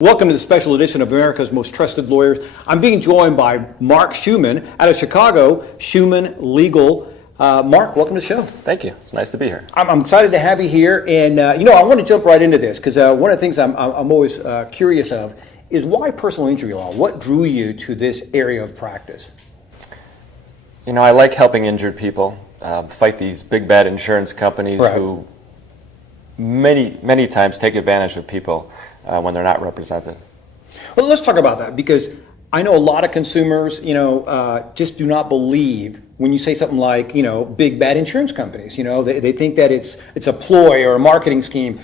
Welcome to the special edition of America's Most Trusted Lawyers. I'm being joined by Marc Shuman out of Chicago, Shuman Legal. Marc, welcome to the show. Thank you. It's nice to be here. I'm excited to have you here, and I want to jump right into this because one of the things I'm always curious of is why personal injury law? What drew you to this area of practice? I like helping injured people fight these big bad insurance companies who many times take advantage of people when they're not represented. Well, let's talk about that because I know a lot of consumers, just do not believe when you say something like, big bad insurance companies. They think that it's a ploy or a marketing scheme.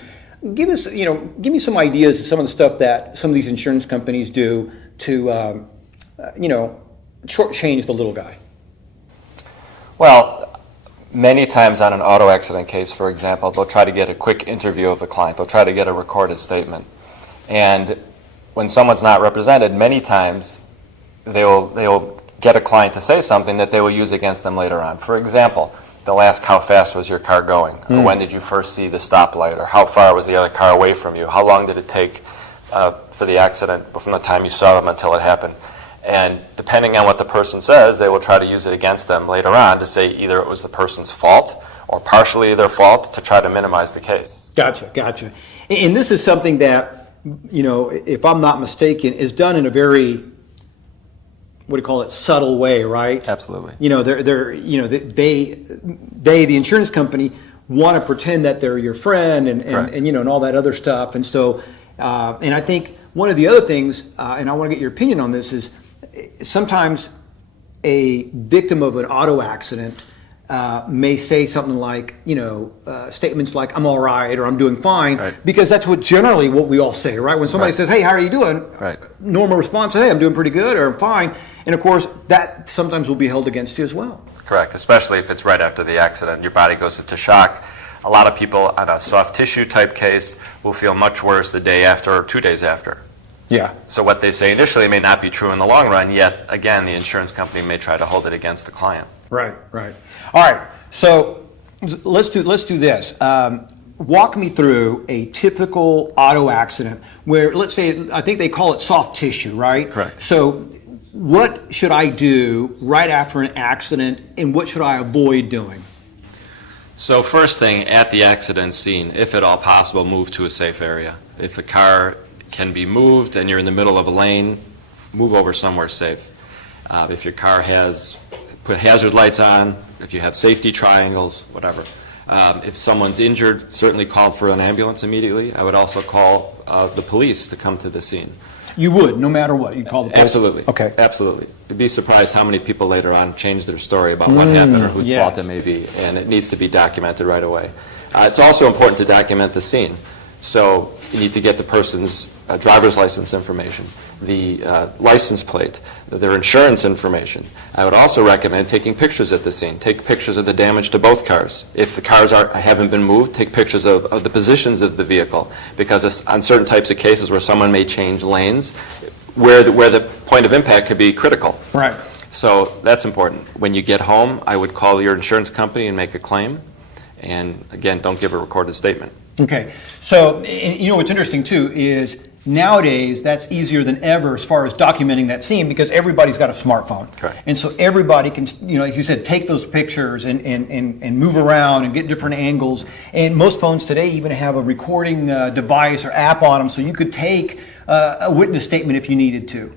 Give me some ideas of some of the stuff that some of these insurance companies do to, shortchange the little guy. Well, many times on an auto accident case, for example, they'll try to get a quick interview of the client. They'll try to get a recorded statement. And when someone's not represented, many times they will get a client to say something that they will use against them later on. For example, they'll ask, how fast was your car going? Or when did you first see the stoplight? Or how far was the other car away from you? How long did it take for the accident from the time you saw them until it happened? And depending on what the person says, they will try to use it against them later on to say either it was the person's fault or partially their fault to try to minimize the case. Gotcha. And this is something that, if I'm not mistaken, is done in a very, subtle way, right? Absolutely. They, the insurance company, want to pretend that they're your friend and all that other stuff. And so, and I think one of the other things, and I want to get your opinion on this, is sometimes a victim of an auto accident may say something like, statements like, I'm all right, or I'm doing fine, because that's generally what we all say, right? When somebody says, hey, how are you doing? Normal response, hey, I'm doing pretty good, or I'm fine. And of course, that sometimes will be held against you as well. Correct, especially if it's right after the accident. Your body goes into shock. A lot of people on a soft tissue type case will feel much worse the day after or 2 days after. Yeah. So what they say initially may not be true in the long run, yet again, the insurance company may try to hold it against the client. Right. All right, so let's do this. Walk me through a typical auto accident where, let's say, I think they call it soft tissue, right? Correct. So what should I do right after an accident, and what should I avoid doing? So first thing, at the accident scene, if at all possible, move to a safe area. If the car can be moved and you're in the middle of a lane, move over somewhere safe. If your car has put hazard lights on, if you have safety triangles, whatever. If someone's injured, certainly call for an ambulance immediately. I would also call the police to come to the scene. You would, no matter what, you'd call the police? Absolutely. Okay. Absolutely. You'd be surprised how many people later on change their story about what happened or whose fault it may be, and it needs to be documented right away. It's also important to document the scene. So you need to get the person's driver's license information, the license plate, their insurance information. I would also recommend taking pictures at the scene. Take pictures of the damage to both cars. If the cars haven't been moved, take pictures of the positions of the vehicle, because on certain types of cases where someone may change lanes, where the point of impact could be critical. Right. So that's important. When you get home, I would call your insurance company and make a claim. And again, don't give a recorded statement. Okay, so what's interesting too is nowadays that's easier than ever as far as documenting that scene because everybody's got a smartphone. Correct. And so everybody can, like you said, take those pictures and move around and get different angles. And most phones today even have a recording device or app on them, so you could take a witness statement if you needed to.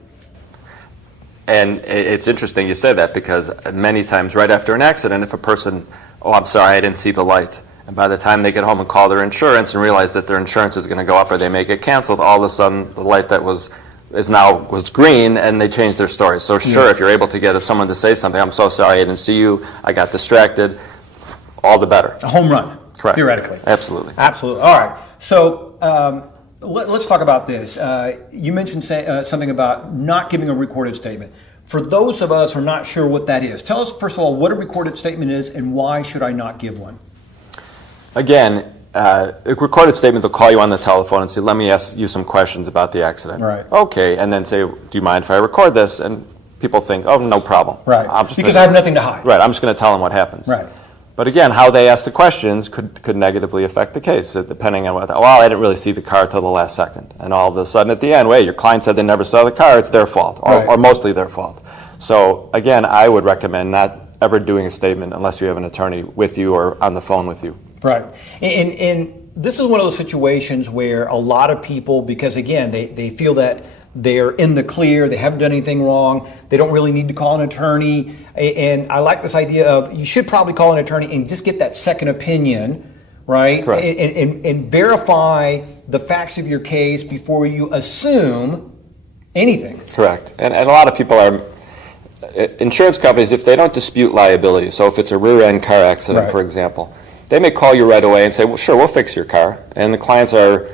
And it's interesting you say that because many times right after an accident, if a person, oh, I'm sorry, I didn't see the light. And by the time they get home and call their insurance and realize that their insurance is going to go up or they may get canceled, all of a sudden the light that was green and they change their story. So sure, if you're able to get someone to say something, I'm so sorry, I didn't see you, I got distracted, all the better. A home run, correct? Theoretically. Absolutely. All right. So let's talk about this. You mentioned something about not giving a recorded statement. For those of us who are not sure what that is, tell us, first of all, what a recorded statement is and why should I not give one? Again, a recorded statement, they'll call you on the telephone and say, let me ask you some questions about the accident. Right. Okay, and then say, do you mind if I record this? And people think, oh, no problem. Right, because I have nothing to hide. Right, I'm just going to tell them what happens. Right. But again, how they ask the questions could negatively affect the case, depending on whether, well, I didn't really see the car till the last second. And all of a sudden at the end, wait, your client said they never saw the car, it's their fault, or mostly their fault. So again, I would recommend not ever doing a statement unless you have an attorney with you or on the phone with you. Right. And this is one of those situations where a lot of people, because again, they feel that they're in the clear, they haven't done anything wrong, they don't really need to call an attorney. And I like this idea of you should probably call an attorney and just get that second opinion, right? Correct. And verify the facts of your case before you assume anything. Correct. And a lot of people are, insurance companies, if they don't dispute liability, so if it's a rear-end car accident, for example, they may call you right away and say, well, sure, we'll fix your car. And the clients are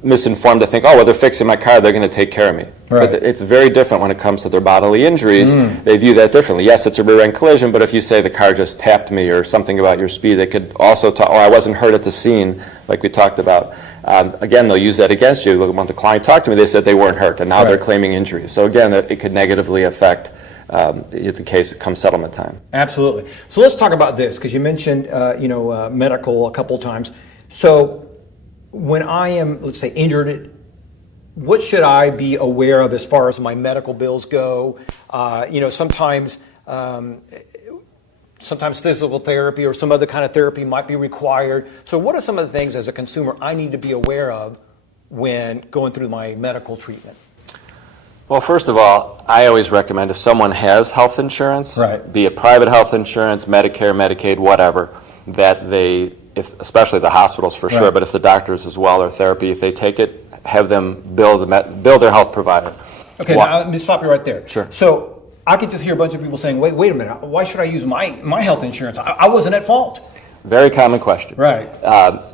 misinformed to think, oh, well, they're fixing my car, they're going to take care of me. Right. But it's very different when it comes to their bodily injuries. They view that differently. Yes, it's a rear-end collision, but if you say the car just tapped me or something about your speed, they could also talk, oh, I wasn't hurt at the scene, like we talked about. Again, they'll use that against you. When the client talked to me, they said they weren't hurt, and now they're claiming injuries. So again, it could negatively affect the case come settlement time. Absolutely. So let's talk about this, because you mentioned medical a couple times. So when I am, let's say, injured, what should I be aware of as far as my medical bills go? Sometimes physical therapy or some other kind of therapy might be required. So what are some of the things as a consumer I need to be aware of when going through my medical treatment? Well, first of all, I always recommend if someone has health insurance, be it private health insurance, Medicare, Medicaid, whatever, that they, especially the hospitals for sure, but if the doctors as well or therapy, if they take it, have them bill their health provider. Okay, now let me stop you right there. Sure. So I could just hear a bunch of people saying, wait a minute, why should I use my health insurance? I wasn't at fault. Very common question. Right.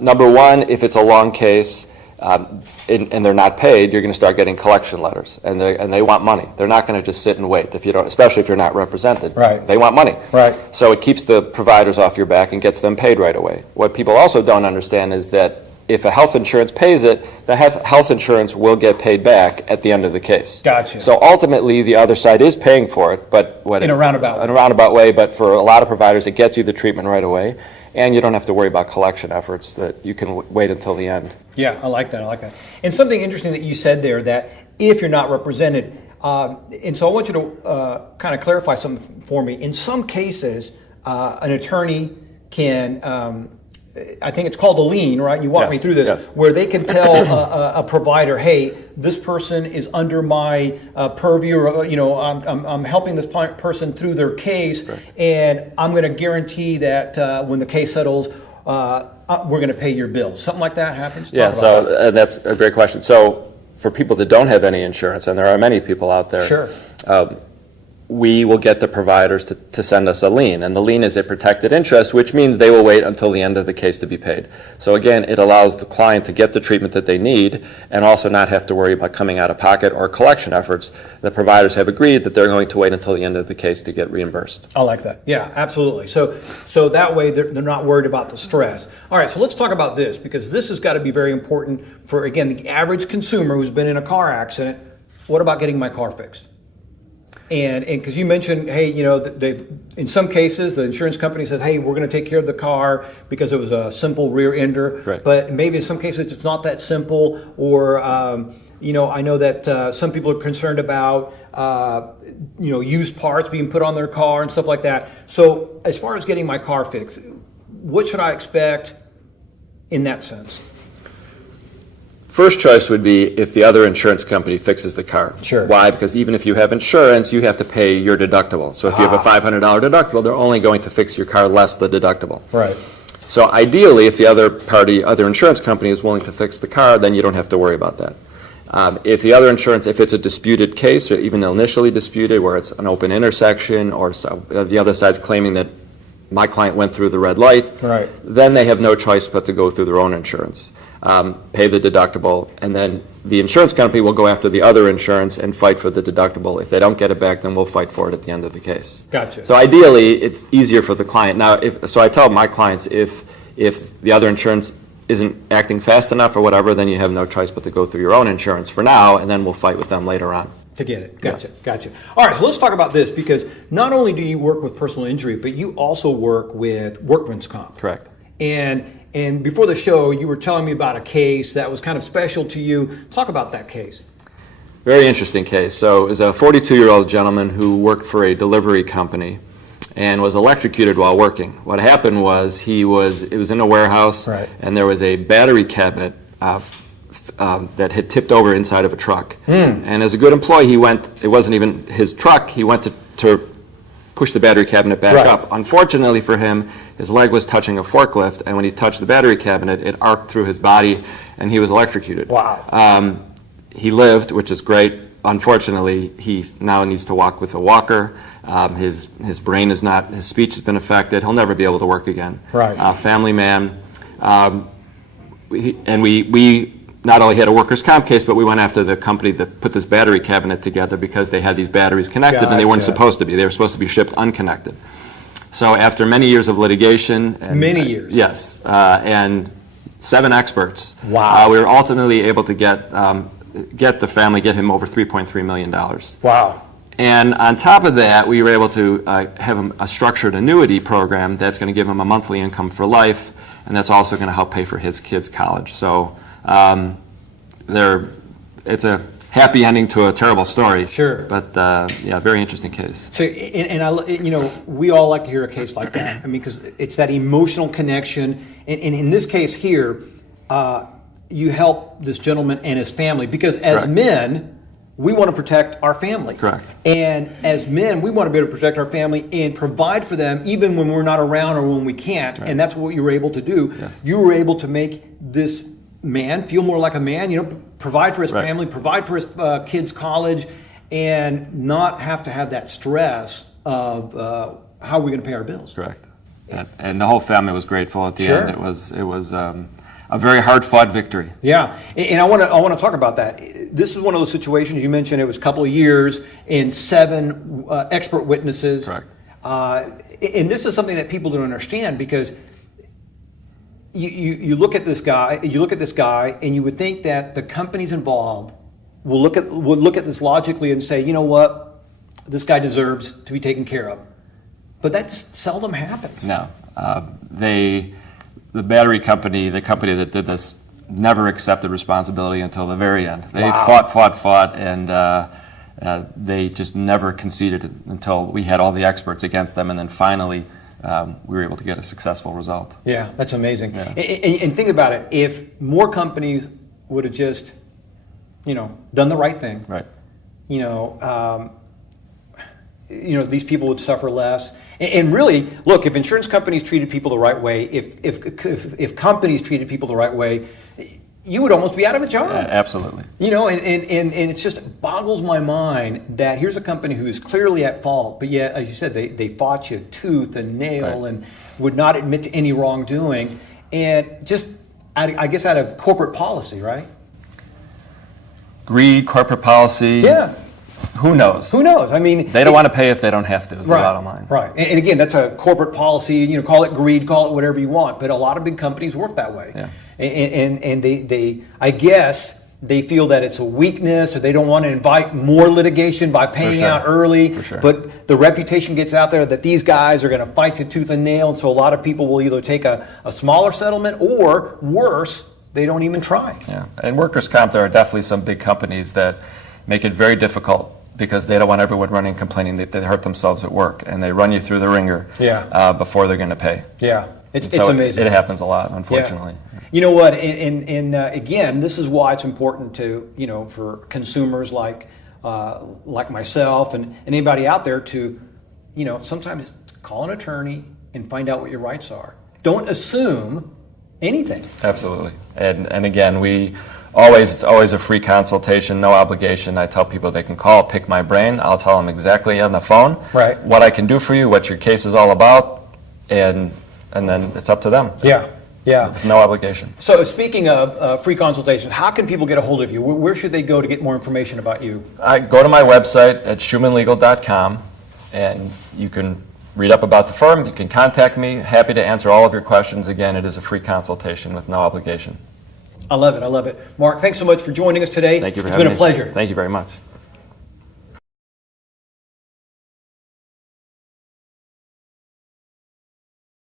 Number one, if it's a long case, and they're not paid, you're going to start getting collection letters, and they want money. They're not going to just sit and wait if you don't, especially if you're not represented. Right. They want money. Right. So it keeps the providers off your back and gets them paid right away. What people also don't understand is that if a health insurance pays it, the health insurance will get paid back at the end of the case. Gotcha. So ultimately, the other side is paying for it, but in a roundabout way. But for a lot of providers, it gets you the treatment right away, and you don't have to worry about collection efforts. That you can wait until the end. Yeah, I like that. And something interesting that you said there, that if you're not represented, and so I want you to kind of clarify something for me. In some cases, an attorney can. I think it's called a lien, right? You walk me through this, where they can tell a provider, "Hey, this person is under my purview, or I'm helping this person through their case, and I'm going to guarantee that when the case settles, we're going to pay your bills." Something like that happens. Yeah, so that's a great question. So for people that don't have any insurance, and there are many people out there, sure. We will get the providers to send us a lien, and the lien is a protected interest, which means they will wait until the end of the case to be paid. So again, it allows the client to get the treatment that they need and also not have to worry about coming out of pocket or collection efforts. The providers have agreed that they're going to wait until the end of the case to get reimbursed. I like that. Yeah, absolutely. So that way they're not worried about the stress. All right, so let's talk about this, because this has got to be very important for, again, the average consumer who's been in a car accident. What about getting my car fixed? And because you mentioned, hey, in some cases the insurance company says, hey, we're going to take care of the car because it was a simple rear ender. Right. But maybe in some cases it's not that simple. Or I know that some people are concerned about used parts being put on their car and stuff like that. So as far as getting my car fixed, what should I expect in that sense? First choice would be if the other insurance company fixes the car. Sure. Why? Because even if you have insurance, you have to pay your deductible. So if you have a $500 deductible, they're only going to fix your car less the deductible. Right. So ideally, if the other insurance company is willing to fix the car, then you don't have to worry about that. If the other insurance, if it's a disputed case, or even initially disputed, where it's an open intersection, or the other side's claiming that my client went through the red light, right, then they have no choice but to go through their own insurance. Pay the deductible, and then the insurance company will go after the other insurance and fight for the deductible. If they don't get it back, then we'll fight for it at the end of the case. Gotcha. So ideally, it's easier for the client. Now, so I tell my clients, if the other insurance isn't acting fast enough or whatever, then you have no choice but to go through your own insurance for now, and then we'll fight with them later on. To get it. Gotcha. Yes. Gotcha. All right, so let's talk about this, because not only do you work with personal injury, but you also work with workman's comp. Correct. And before the show, you were telling me about a case that was kind of special to you. Talk about that case. Very interesting case. So it was a 42-year-old gentleman who worked for a delivery company and was electrocuted while working. What happened was it was in a warehouse, right, and there was a battery cabinet that had tipped over inside of a truck. And as a good employee, it wasn't even his truck, he went to push the battery cabinet back right up. Unfortunately for him, his leg was touching a forklift, and when he touched the battery cabinet, it arced through his body, and he was electrocuted. Wow. He lived, which is great. Unfortunately, he now needs to walk with a walker. His brain is not, his speech has been affected. He'll never be able to work again. Right. Family man. We not only had a workers' comp case, but we went after the company that put this battery cabinet together because they had these batteries connected and they weren't supposed to be. They were supposed to be shipped unconnected. So after many years of litigation, many years, yes, and 7 experts, wow, we were ultimately able to get him over $3.3 million. Wow. And on top of that, we were able to have him a structured annuity program that's going to give him a monthly income for life, and that's also going to help pay for his kids' college. So it's a happy ending to a terrible story. Sure. But yeah, very interesting case. So, we all like to hear a case like that. I mean, because it's that emotional connection. And in this case here, you help this gentleman and his family, because as Correct. Men, we want to protect our family. Correct. And as men, we want to be able to protect our family and provide for them even when we're not around or when we can't. Right. And that's what you were able to do. Yes. You were able to make this man feel more like a man, provide for his Right. family, provide for his kids' college, and not have to have that stress of how are we going to pay our bills. Correct. And the whole family was grateful at the Sure. end. It was a very hard-fought victory. Yeah, and I want to talk about that. This is one of those situations you mentioned. It was a couple of years and 7 expert witnesses. Correct. And this is something that people don't understand, because you look at this guy, and you would think that the companies involved will look at this logically and say, you know what, this guy deserves to be taken care of. But that seldom happens. No, the battery company, the company that did this, never accepted responsibility until the very end. They Wow. fought, and they just never conceded until we had all the experts against them, and then finally we were able to get a successful result. Yeah, that's amazing. Yeah. And think about it. If more companies would have just, done the right thing, Right. These people would suffer less. And really, look, if insurance companies treated people the right way, if companies treated people the right way, you would almost be out of a job. Absolutely. And it just boggles my mind that here's a company who is clearly at fault, but yet, as you said, they fought you tooth and nail, Right. and would not admit to any wrongdoing, and just, I guess, out of corporate policy, right? Greed, corporate policy. Yeah. Who knows? Who knows? I mean, They don't want to pay if they don't have to, is the bottom line. Right. And again, that's a corporate policy, call it greed, call it whatever you want, but a lot of big companies work that way. Yeah. And they I guess they feel that it's a weakness, or they don't want to invite more litigation by paying sure. out early. For sure. But the reputation gets out there that these guys are going to fight to tooth and nail, and so a lot of people will either take a smaller settlement, or worse, they don't even try. Yeah. And workers' comp, there are definitely some big companies that make it very difficult, because they don't want everyone running complaining that they hurt themselves at work, and they run you through the ringer before they're going to pay. Yeah, it's So amazing. It happens a lot, unfortunately. Yeah. You know what? And again, this is why it's important to for consumers like myself and anybody out there to sometimes call an attorney and find out what your rights are. Don't assume anything. Absolutely. And again, it's always a free consultation, no obligation. I tell people they can call, pick my brain. I'll tell them exactly on the phone what I can do for you, what your case is all about, and then it's up to them. Yeah. With no obligation. So speaking of free consultations, how can people get a hold of you? Where should they go to get more information about you? I go to my website at shumanlegal.com, and you can read up about the firm. You can contact me. Happy to answer all of your questions. Again, it is a free consultation with no obligation. I love it. Marc, thanks so much for joining us today. Thank you for having me. It's been a pleasure. Thank you very much.